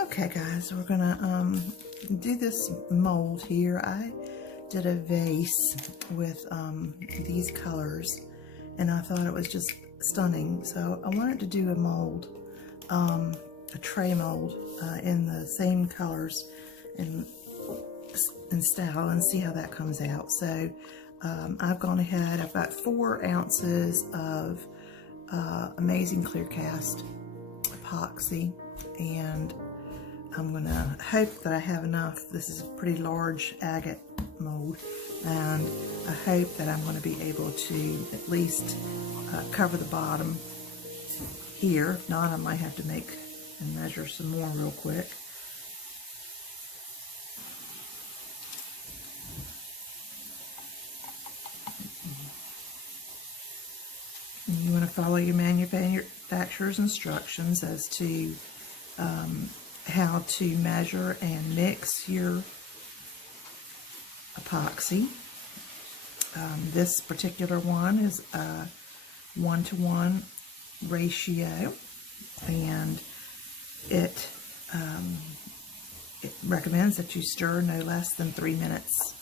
Okay guys, we're gonna do this mold here. I did a vase with these colors and I thought it was just stunning. So I wanted to do a mold, a tray mold in the same colors and style and see how that comes out. So I've gone ahead, I've got 4 ounces of amazing clear cast epoxy, and I'm gonna hope that I have enough. This is a pretty large agate mold, and I hope that I'm gonna be able to at least cover the bottom here. If not, I might have to make and measure some more real quick. You want to follow your manufacturer's instructions as to how to measure and mix your epoxy. This particular one is a 1-to-1 ratio, and it recommends that you stir no less than 3 minutes.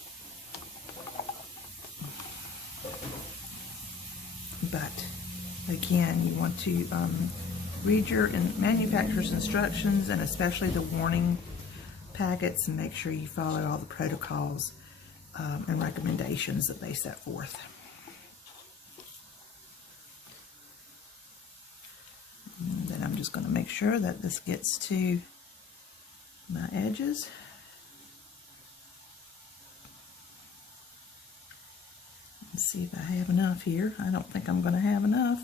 But again, you want to read your manufacturer's instructions, and especially the warning packets, and make sure you follow all the protocols and recommendations that they set forth. And then I'm just going to make sure that this gets to my edges. Let's see if I have enough here. I don't think I'm going to have enough.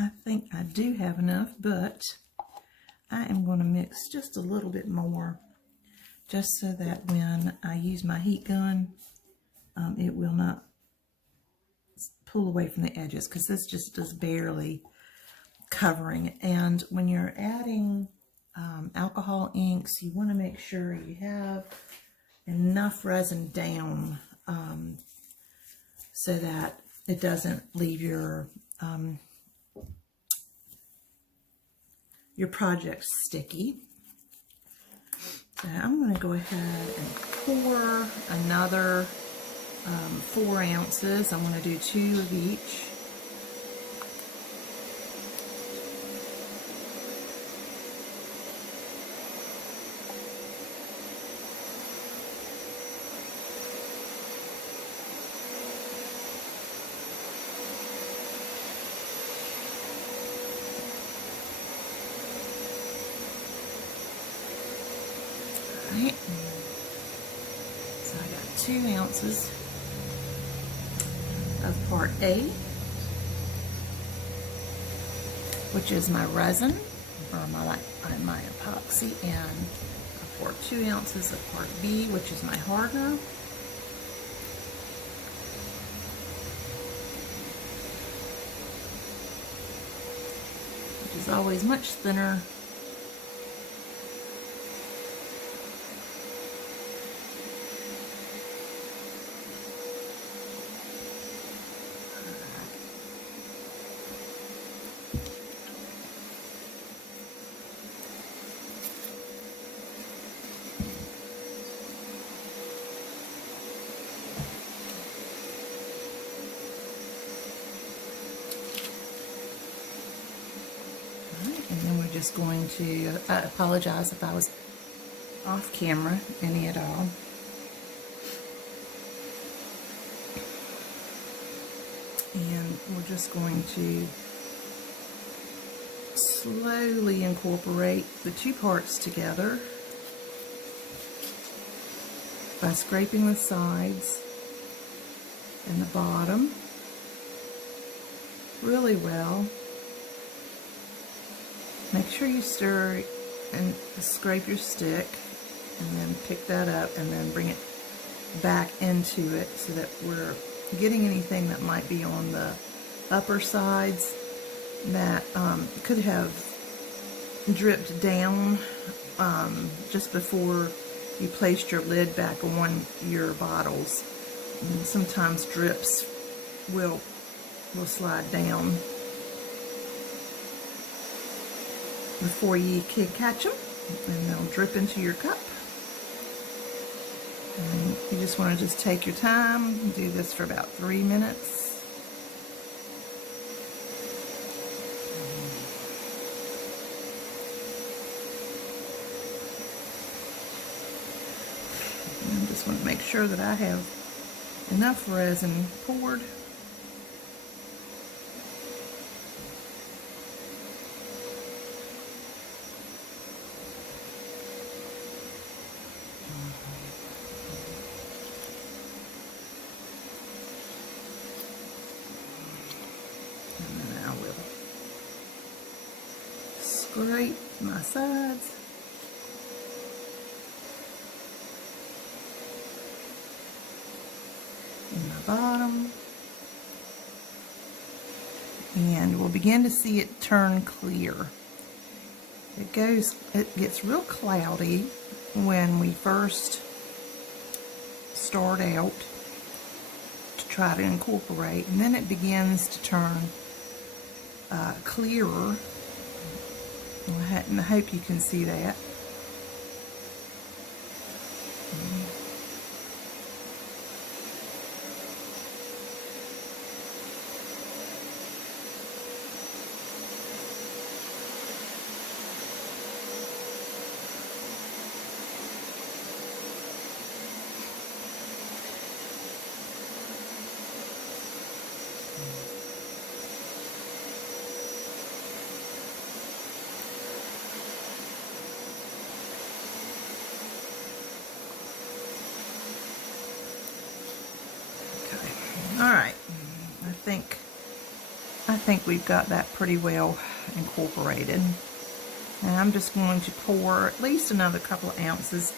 I think I do have enough, but I am going to mix just a little bit more, just so that when I use my heat gun, it will not pull away from the edges, because this just is barely covering. And when you're adding alcohol inks, you want to make sure you have enough resin down so that it doesn't leave your project sticky. So I'm going to go ahead and pour another 4 ounces. I'm going to do 2 of each. Right. So I got 2 ounces of part A, which is my resin, or my epoxy, and I pour 2 ounces of part B, which is my hardener. Which is always much thinner. And then we're just going to, I apologize if I was off camera any at all. And we're just going to slowly incorporate the 2 parts together. by scraping the sides and the bottom really well. Make sure you stir and scrape your stick and then pick that up and then bring it back into it so that we're getting anything that might be on the upper sides that could have dripped down just before you placed your lid back on your bottles. And sometimes drips will slide down before you can catch them, and they'll drip into your cup. And you just want to just take your time and do this for about 3 minutes. And I just want to make sure that I have enough resin poured. Scrape my sides. And my bottom. And we'll begin to see it turn clear. It gets real cloudy when we first start out to try to incorporate, and then it begins to turn clearer. And I hope you can see that. Alright, I think we've got that pretty well incorporated. And I'm just going to pour at least another couple of ounces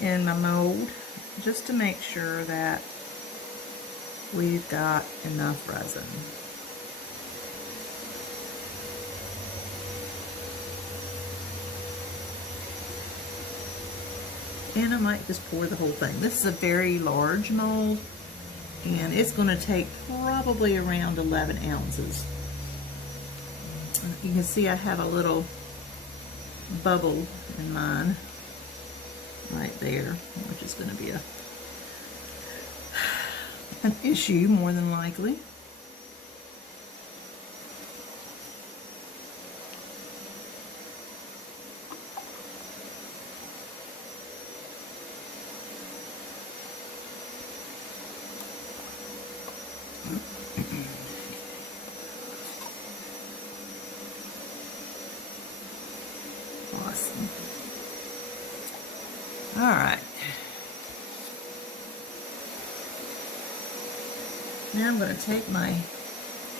in my mold just to make sure that we've got enough resin. And I might just pour the whole thing. This is a very large mold, and it's going to take probably around 11 ounces. You can see I have a little bubble in mine right there, which is going to be an issue more than likely. Awesome. All right. Now I'm going to take my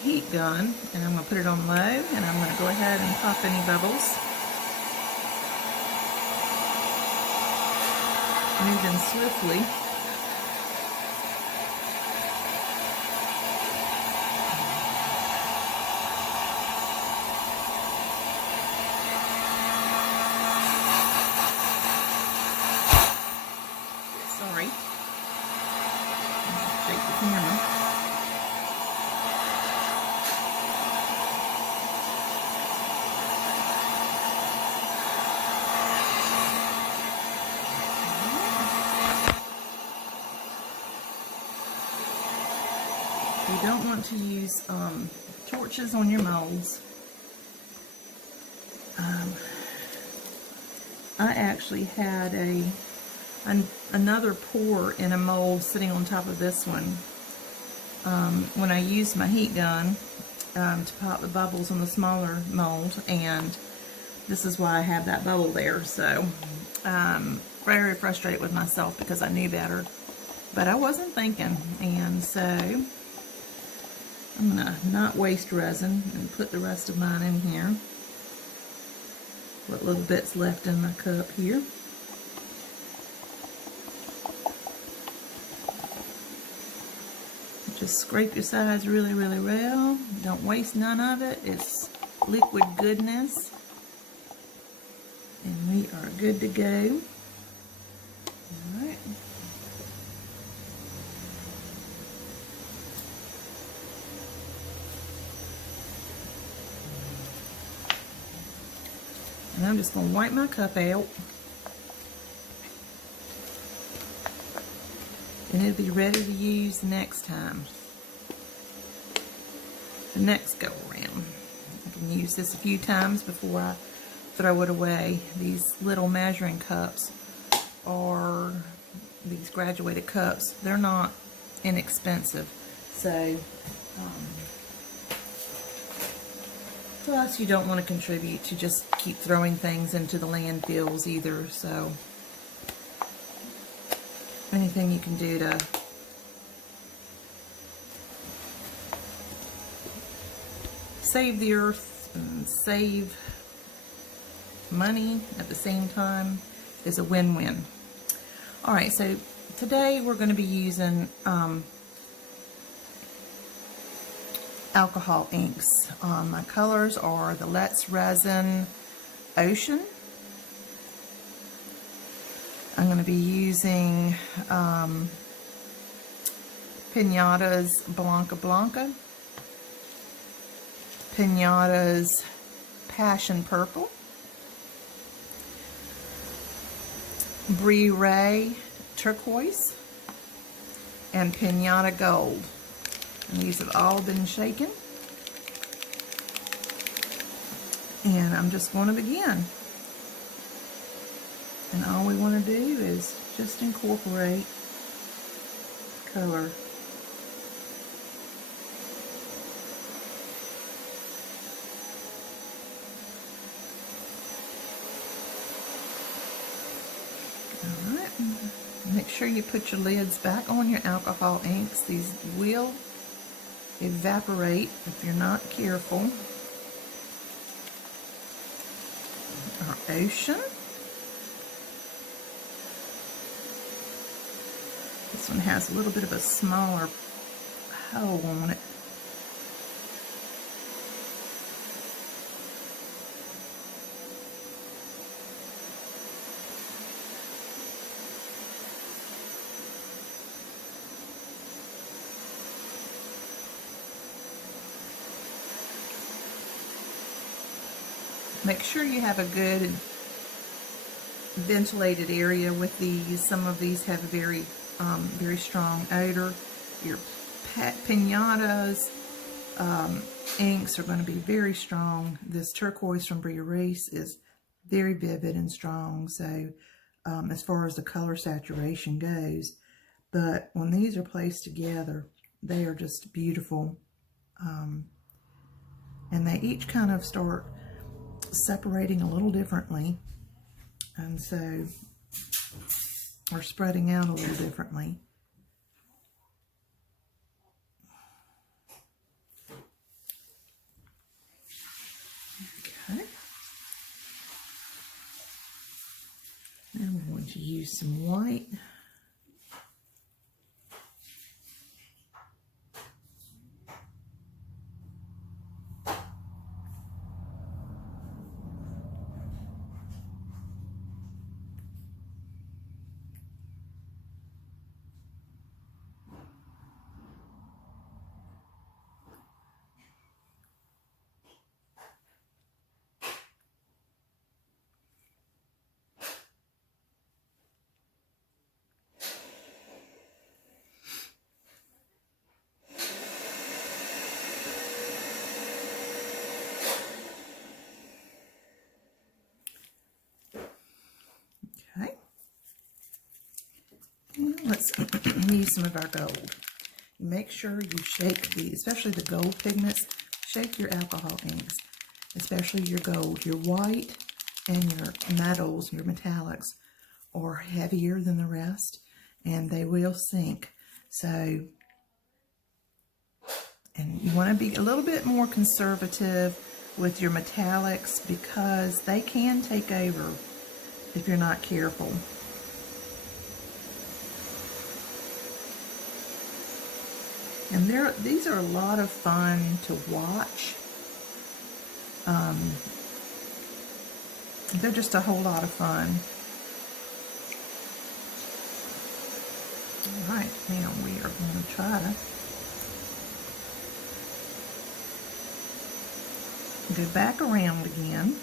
heat gun and I'm going to put it on low, and I'm going to go ahead and pop any bubbles. Move them swiftly. Sorry. Shake the camera. You don't want to use torches on your molds. I actually had another pour in a mold sitting on top of this one when I used my heat gun to pop the bubbles on the smaller mold, and this is why I have that bubble there. So very frustrated with myself because I knew better, but I wasn't thinking. And so I'm gonna not waste resin and put the rest of mine in here. What little bits left in my cup here. Just scrape your sides really, really well. Don't waste none of it. It's liquid goodness. And we are good to go. All right. And I'm just going to wipe my cup out. And it'll be ready to use the next time. The next go around. I can use this a few times before I throw it away. These little measuring cups, or these graduated cups, they're not inexpensive. So, plus you don't want to contribute to just keep throwing things into the landfills either. So, anything you can do to save the earth and save money at the same time is a win-win. All right, so today we're going to be using alcohol inks. My colors are the Let's Resin Ocean. I'm going to be using Pinata's Blanca Blanca, Pinata's Passion Purple, Brie Ray Turquoise, and Pinata Gold. And these have all been shaken. And I'm just going to begin. And all we want to do is just incorporate color. Alright, make sure you put your lids back on your alcohol inks. These will evaporate if you're not careful. Our ocean. This one has a little bit of a smaller hole on it. Make sure you have a good ventilated area with these. Some of these have a very strong odor. Your Pinata's inks are going to be very strong. This turquoise from Brie Race is very vivid and strong, so as far as the color saturation goes. But when these are placed together, they are just beautiful. And they each kind of start separating a little differently, and so or spreading out a little differently. Okay. Now we're going to use some white. Let's use some of our gold. Make sure you shake these, especially the gold pigments. Shake your alcohol inks, especially your gold. Your white and your metals, your metallics, or heavier than the rest, and they will sink. So, and you want to be a little bit more conservative with your metallics because they can take over if you're not careful. And these are a lot of fun to watch. They're just a whole lot of fun. All right, now we are going to try to go back around again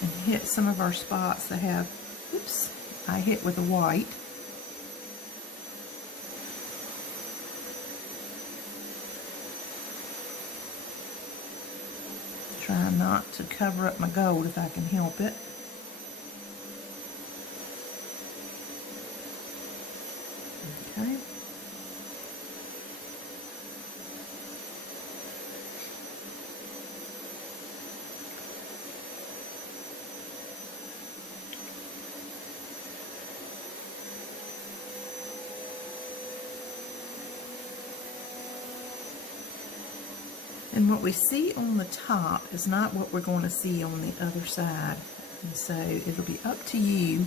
and hit some of our spots that have, oops, I hit with the white. Try not to cover up my gold if I can help it. Okay. And what we see on the top is not what we're going to see on the other side. And so it'll be up to you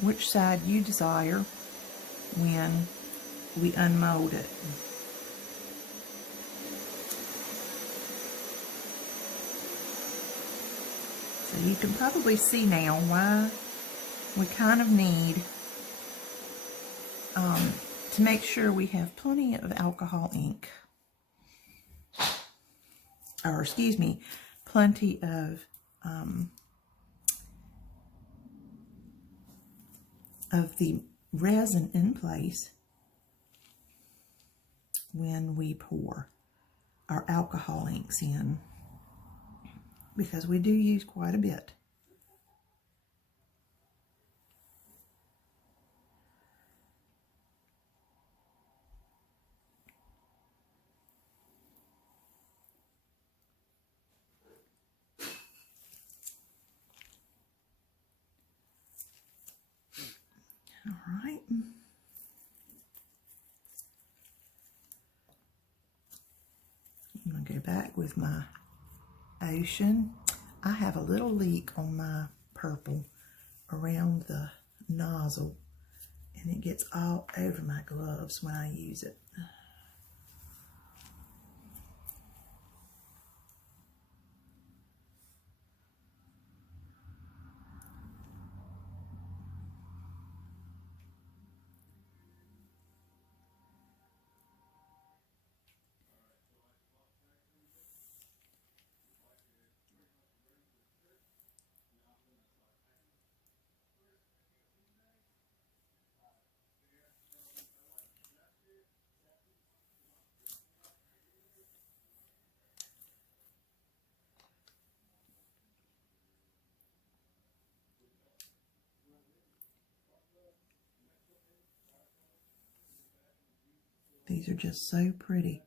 which side you desire when we unmold it. So you can probably see now why we kind of need to make sure we have plenty of alcohol ink. Or excuse me, plenty of the resin in place when we pour our alcohol inks in, because we do use quite a bit. All right. I'm going to go back with my ocean. I have a little leak on my purple around the nozzle, and it gets all over my gloves when I use it. These are just so pretty.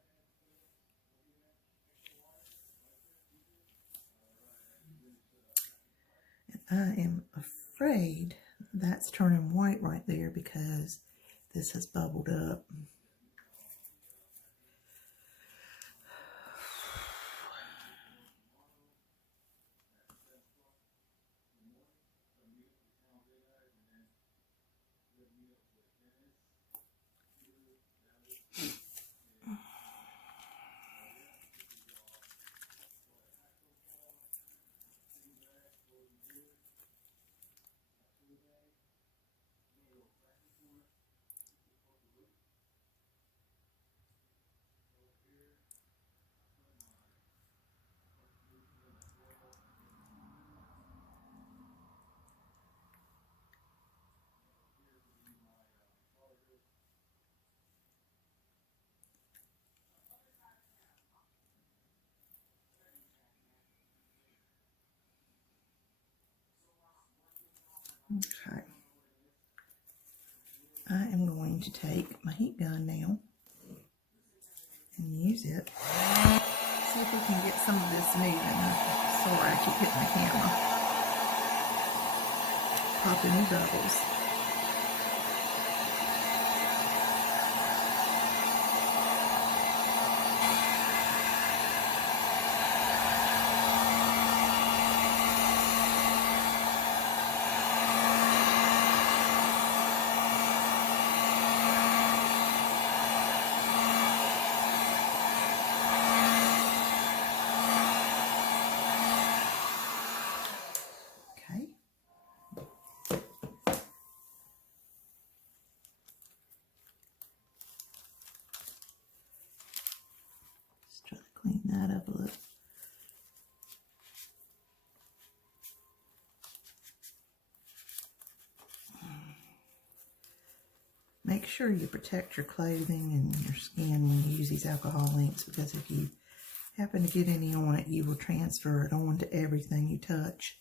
And I am afraid that's turning white right there because this has bubbled up. Okay. I am going to take my heat gun now and use it. See if we can get some of this moving. Sorry, I keep hitting the camera. pop any bubbles. Try to clean that up a little. Make sure you protect your clothing and your skin when you use these alcohol inks, because if you happen to get any on it, you will transfer it on to everything you touch.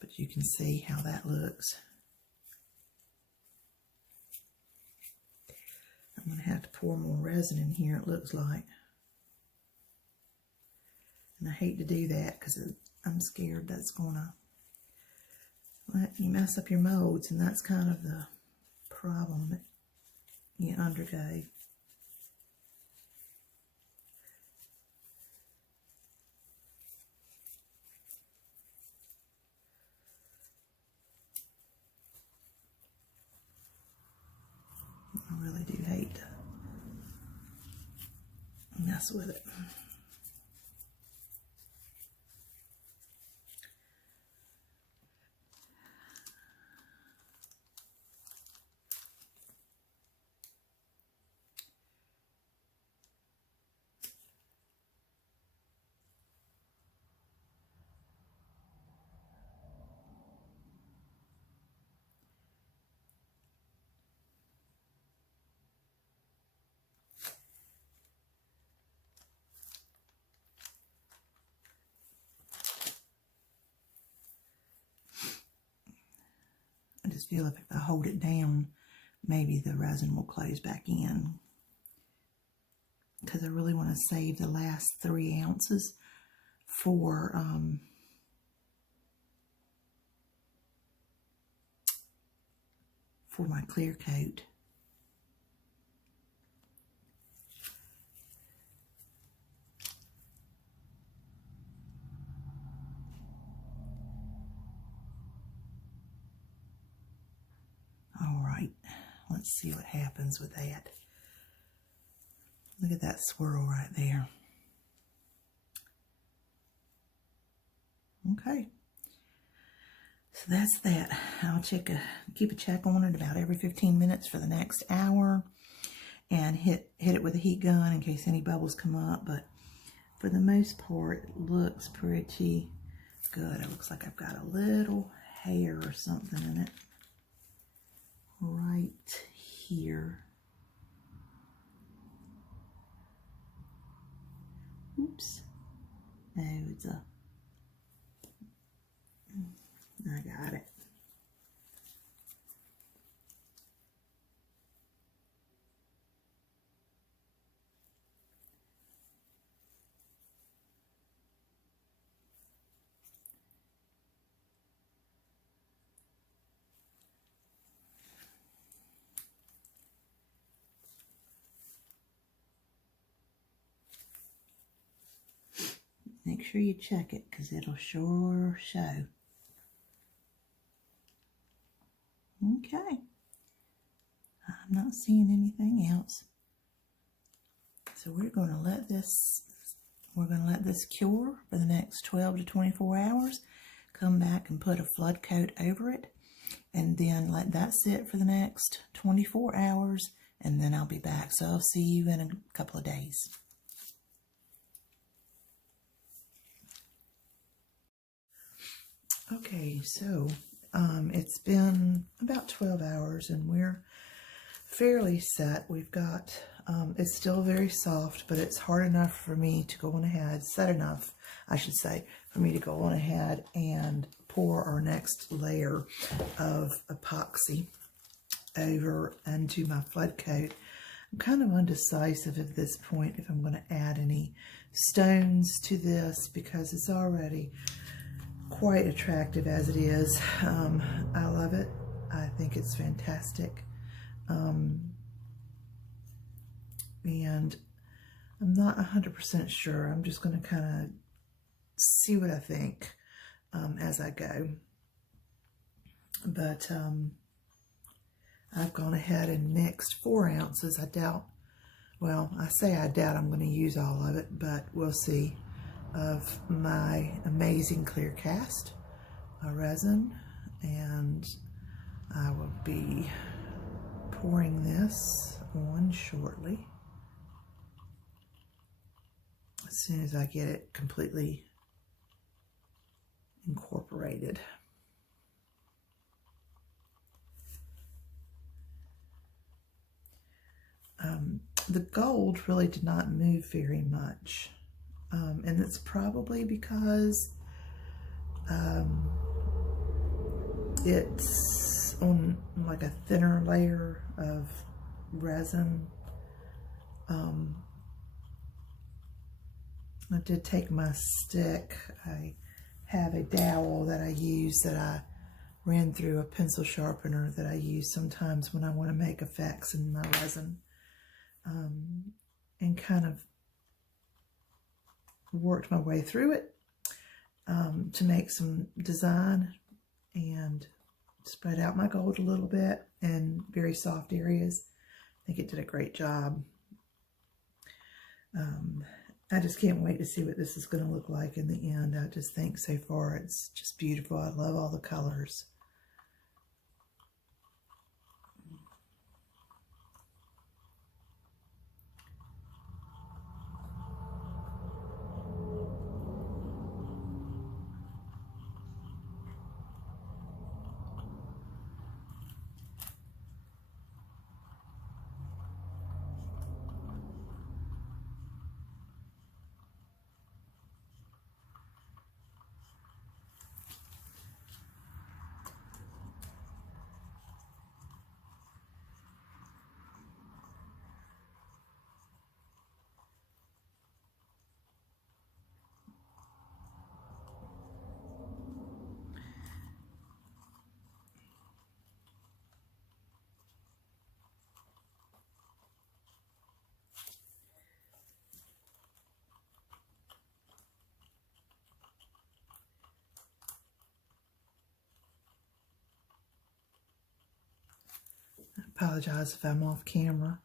But you can see how that looks. I'm going to have to pour more resin in here, it looks like. And I hate to do that because I'm scared that's going to let you mess up your molds, and that's kind of the problem that you undergo. I really do hate to mess with it. I just feel if I hold it down, maybe the resin will close back in, because I really want to save the last 3 ounces for my clear coat. All right, let's see what happens with that. Look at that swirl right there. Okay, so that's that. I'll keep a check on it about every 15 minutes for the next hour, and hit it with a heat gun in case any bubbles come up. But for the most part, it looks pretty good. It looks like I've got a little hair or something in it right here. Oops. No, I got it. Make sure you check it, because it'll sure show. Okay. I'm not seeing anything else. So we're going to let this cure for the next 12 to 24 hours. Come back and put a flood coat over it, and then let that sit for the next 24 hours, and then I'll be back. So I'll see you in a couple of days. Okay, so it's been about 12 hours and we're fairly set. We've got, it's still very soft, but it's hard enough for me to go on ahead, set enough, I should say, for me to go on ahead and pour our next layer of epoxy over into my flood coat. I'm kind of undecisive at this point if I'm going to add any stones to this, because it's already quite attractive as it is. I love it. I think it's fantastic. And I'm not 100% sure. I'm just going to kind of see what I think as I go. But I've gone ahead and mixed 4 ounces. I doubt, well, I say I doubt I'm going to use all of it, but we'll see, of my amazing clear cast resin. And I will be pouring this on shortly, as soon as I get it completely incorporated. The gold really did not move very much, and it's probably because it's on like a thinner layer of resin. I did take my stick. I have a dowel that I use that I ran through a pencil sharpener that I use sometimes when I want to make effects in my resin, and kind of worked my way through it to make some design and spread out my gold a little bit in very soft areas. I think it did a great job. I just can't wait to see what this is going to look like in the end. I just think so far it's just beautiful. I love all the colors. I apologize if I'm off camera.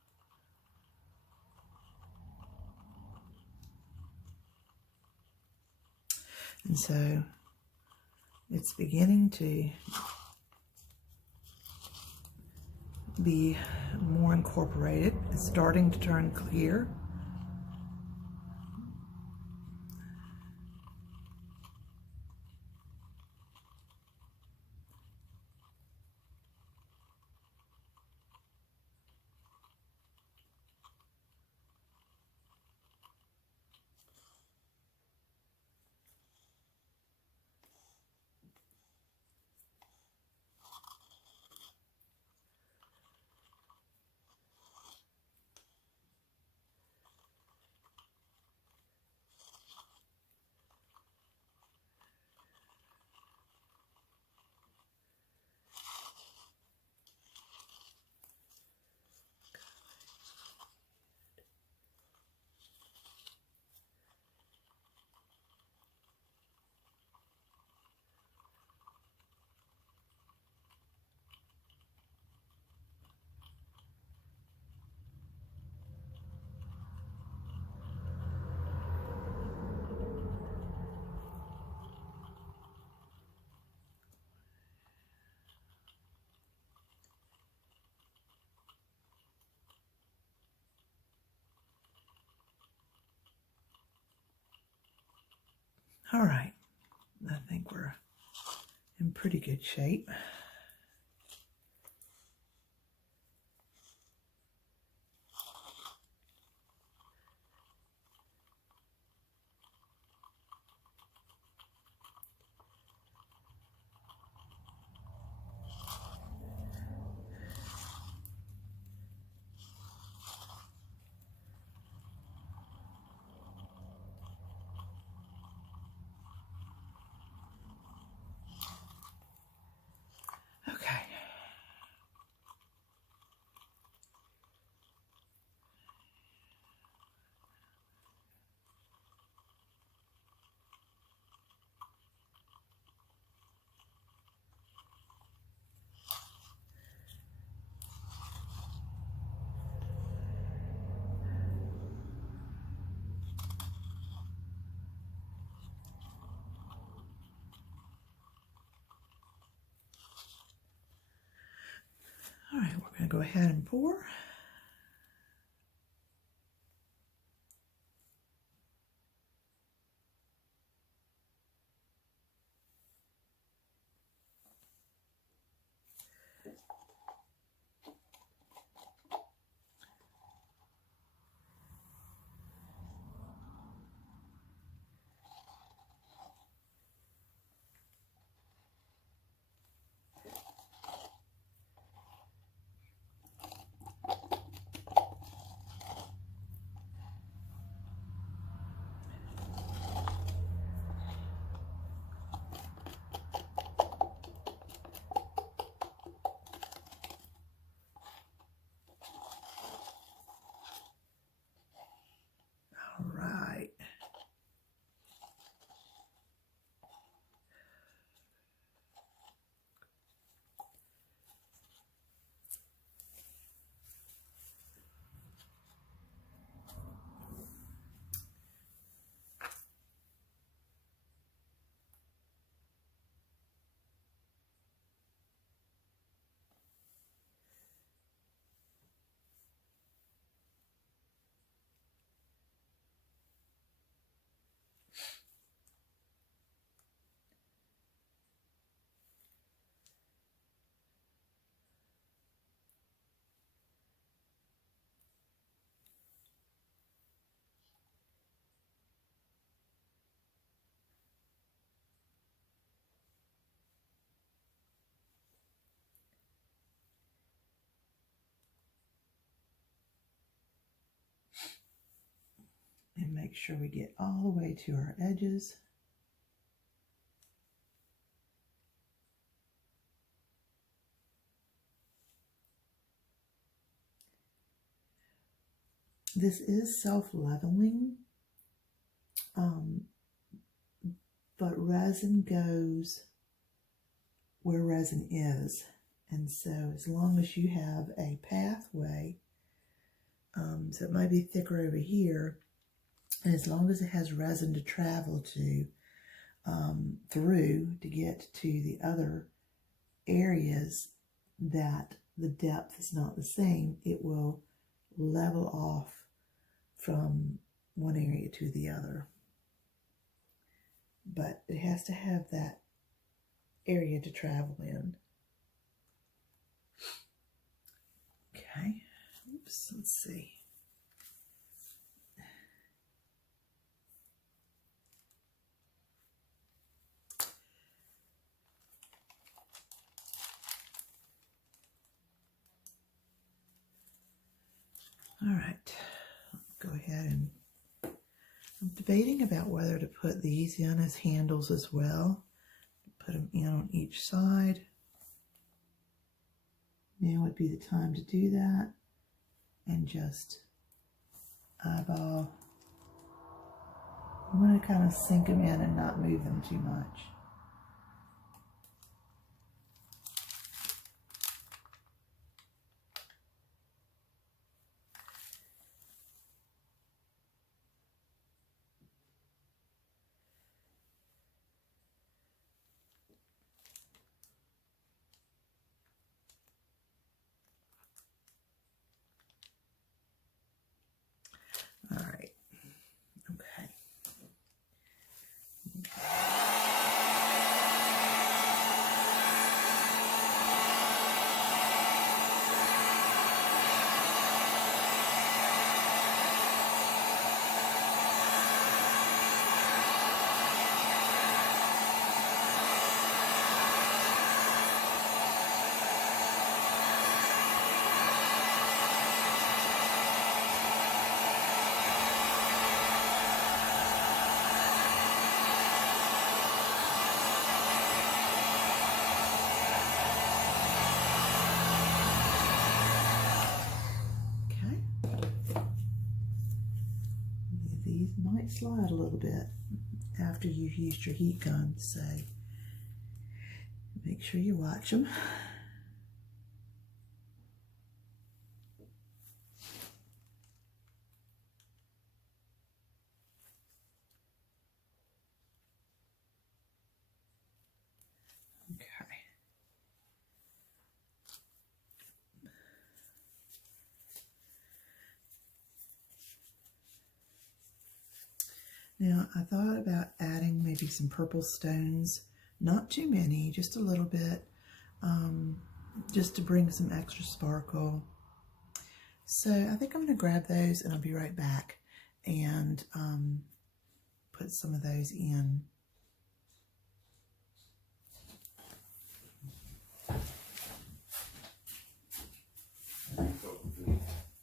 And so it's beginning to be more incorporated. It's starting to turn clear. All right, I think we're in pretty good shape. All right, we're going to go ahead and pour. All right. And make sure we get all the way to our edges. This is self-leveling, but resin goes where resin is. And so as long as you have a pathway, so it might be thicker over here, and as long as it has resin to travel to, through to get to the other areas that the depth is not the same, it will level off from one area to the other. But it has to have that area to travel in. Okay, oops, let's see. All right, go ahead and I'm debating about whether to put these in as handles as well. Put them in on each side. Now would be the time to do that and just eyeball. I'm going to kind of sink them in and not move them too much. All right, okay. These might slide a little bit after you've used your heat gun, so make sure you watch them. Okay. Now, I thought about adding maybe some purple stones, not too many, just a little bit, just to bring some extra sparkle. So I think I'm going to grab those and I'll be right back and put some of those in.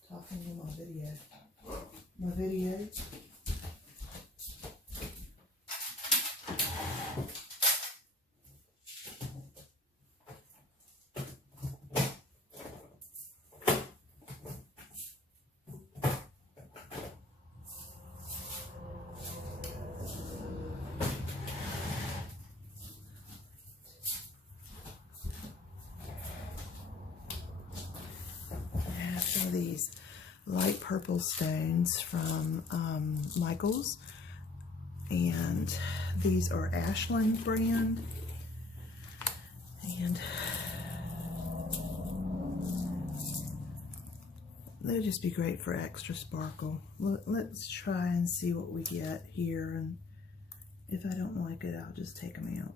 Talking in my video. My video. Some of these light purple stones from Michael's, and these are Ashland brand, and they'll just be great for extra sparkle. Let's try and see what we get here, and if I don't like it, I'll just take them out.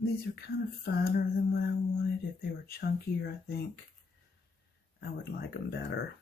These are kind of finer than what I wanted. If they were chunkier, I think I would like them better.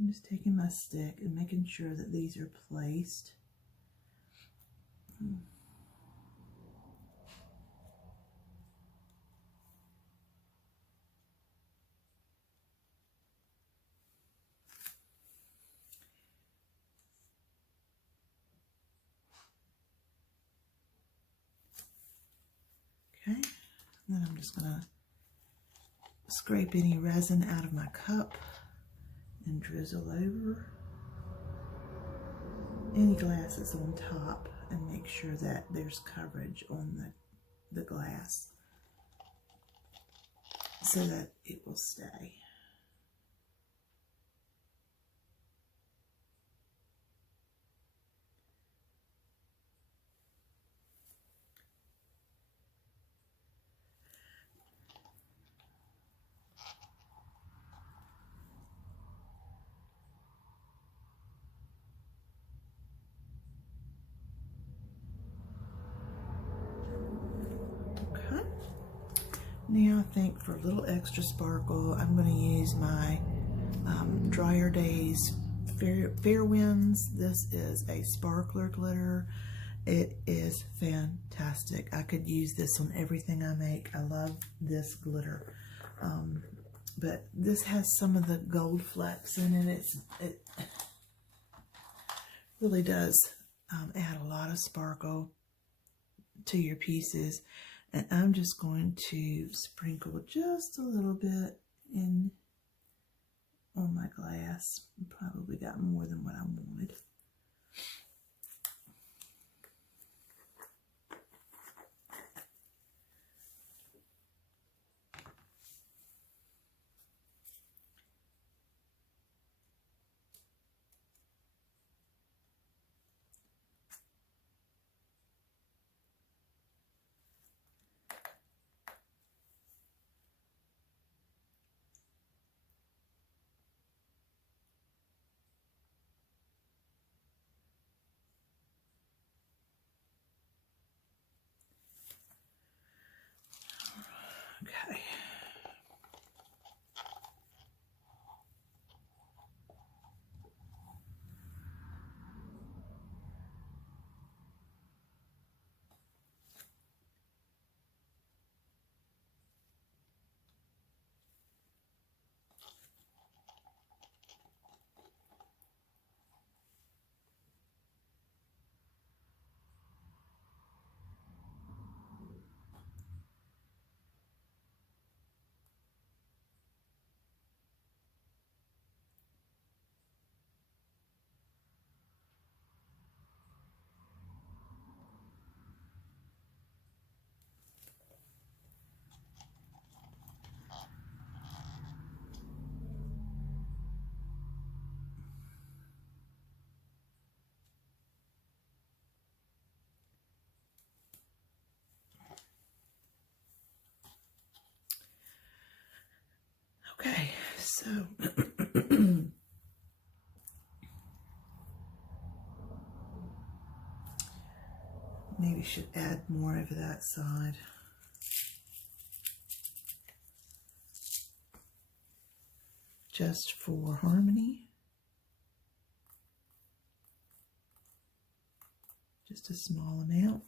I'm just taking my stick and making sure that these are placed. Okay, and then I'm just gonna scrape any resin out of my cup and drizzle over any glass that's on top and make sure that there's coverage on the glass so that it will stay. Now I think for a little extra sparkle, I'm going to use my Drier Days Fair Winds. This is a sparkler glitter. It is fantastic. I could use this on everything I make. I love this glitter. But this has some of the gold flecks in it. It really does add a lot of sparkle to your pieces. And I'm just going to sprinkle just a little bit in on my glass. Probably got more than what I wanted. Okay, so maybe should add more over that side. Just for harmony. Just a small amount.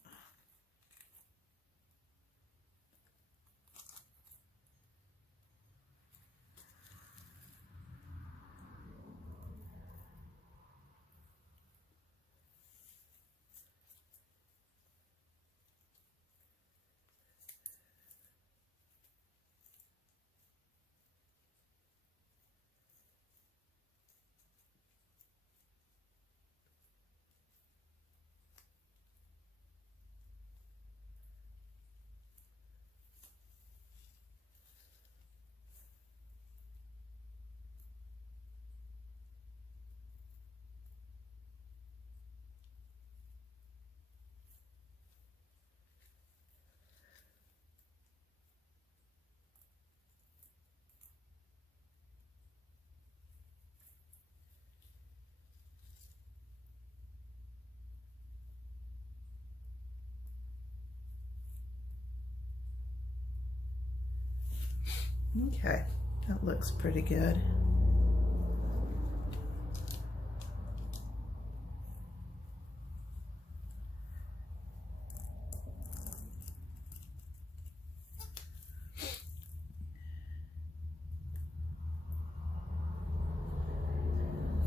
Okay, that looks pretty good.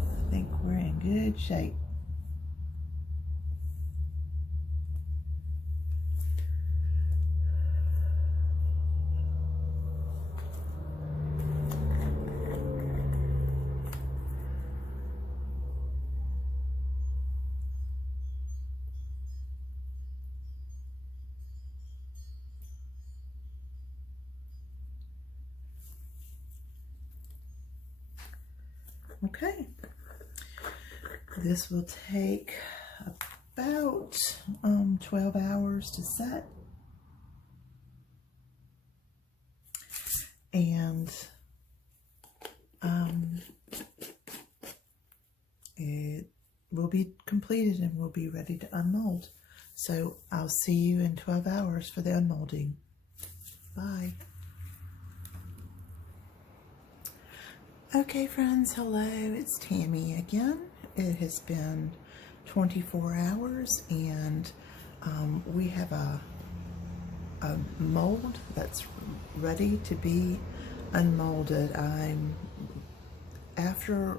I think we're in good shape. Okay, this will take about 12 hours to set, and it will be completed and we'll be ready to unmold. So I'll see you in 12 hours for the unmolding. Bye. Okay, friends, hello, it's Tammy again. It has been 24 hours and we have a mold that's ready to be unmolded. After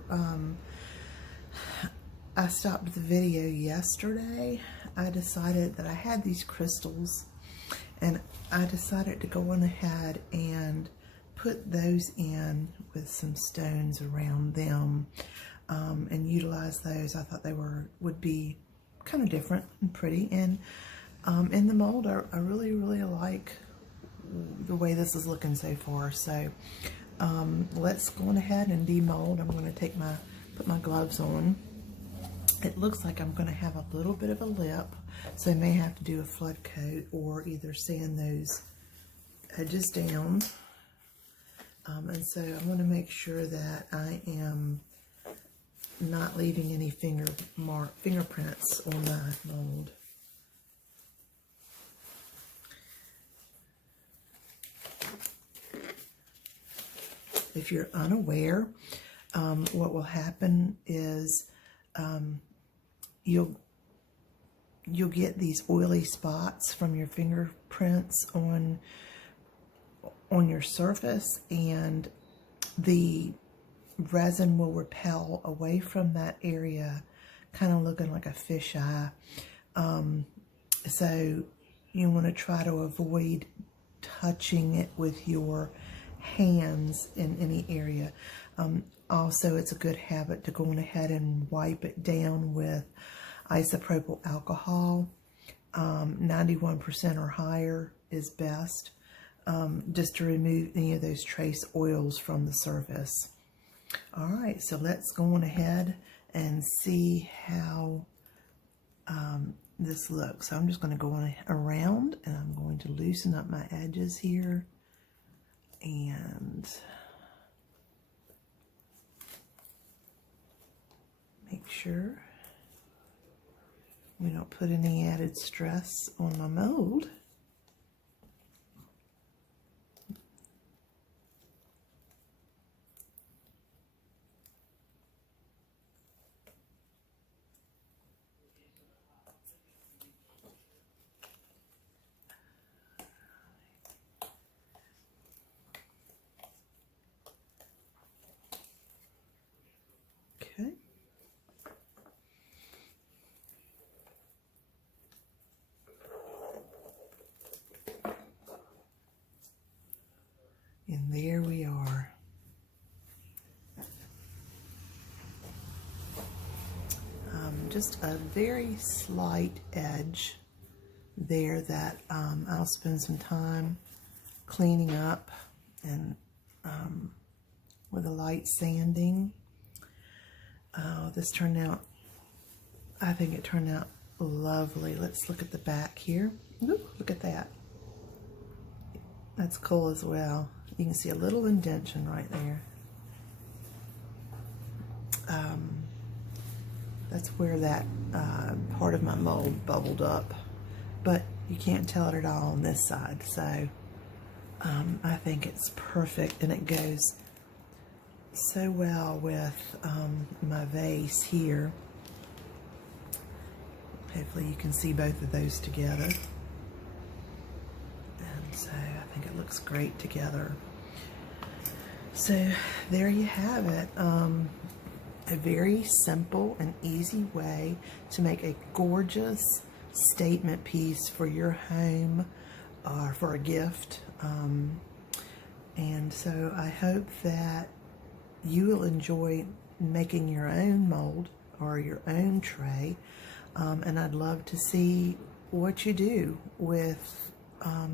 I stopped the video yesterday, I decided that I had these crystals and I decided to go on ahead and put those in with some stones around them and utilize those. I thought they would be kind of different and pretty, and in the mold I really like the way this is looking so far. So let's go on ahead and demold. I'm going to put my gloves on. It looks like I'm going to have a little bit of a lip, so I may have to do a flood coat or either sand those edges down. And so I want to make sure that I am not leaving any fingerprints on my mold. If you're unaware, what will happen is you'll get these oily spots from your fingerprints on your surface, and the resin will repel away from that area, kind of looking like a fisheye. So you want to try to avoid touching it with your hands in any area. Also, it's a good habit to go on ahead and wipe it down with isopropyl alcohol. 91% or higher is best, just to remove any of those trace oils from the surface. All right, so let's go on ahead and see how this looks. So I'm just going to go on around and I'm going to loosen up my edges here, and make sure we don't put any added stress on my mold. Okay. And there we are. Just a very slight edge there that I'll spend some time cleaning up and with a light sanding. This turned out, I think it turned out lovely. Let's look at the back here. Ooh, look at that. That's cool as well. You can see a little indentation right there. That's where that part of my mold bubbled up, but you can't tell it at all on this side. So I think it's perfect, and it goes so well with my vase here. Hopefully you can see both of those together. And so I think it looks great together. So there you have it. A very simple and easy way to make a gorgeous statement piece for your home or for a gift. And so I hope that you will enjoy making your own mold or your own tray. And I'd love to see what you do with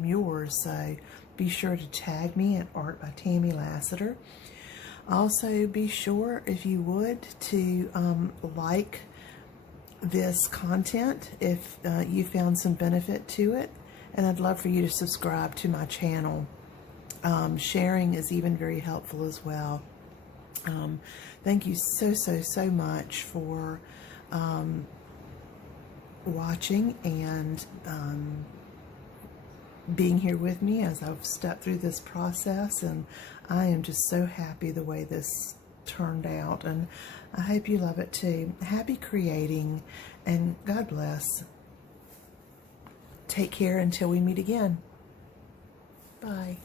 yours. So be sure to tag me at Art by Tammy Lassiter. Also, be sure, if you would, to like this content if you found some benefit to it. And I'd love for you to subscribe to my channel. Sharing is even very helpful as well. Thank you so much for watching and being here with me as I've stepped through this process, and I am just so happy the way this turned out, and I hope you love it too. Happy creating, and God bless. Take care until we meet again. Bye.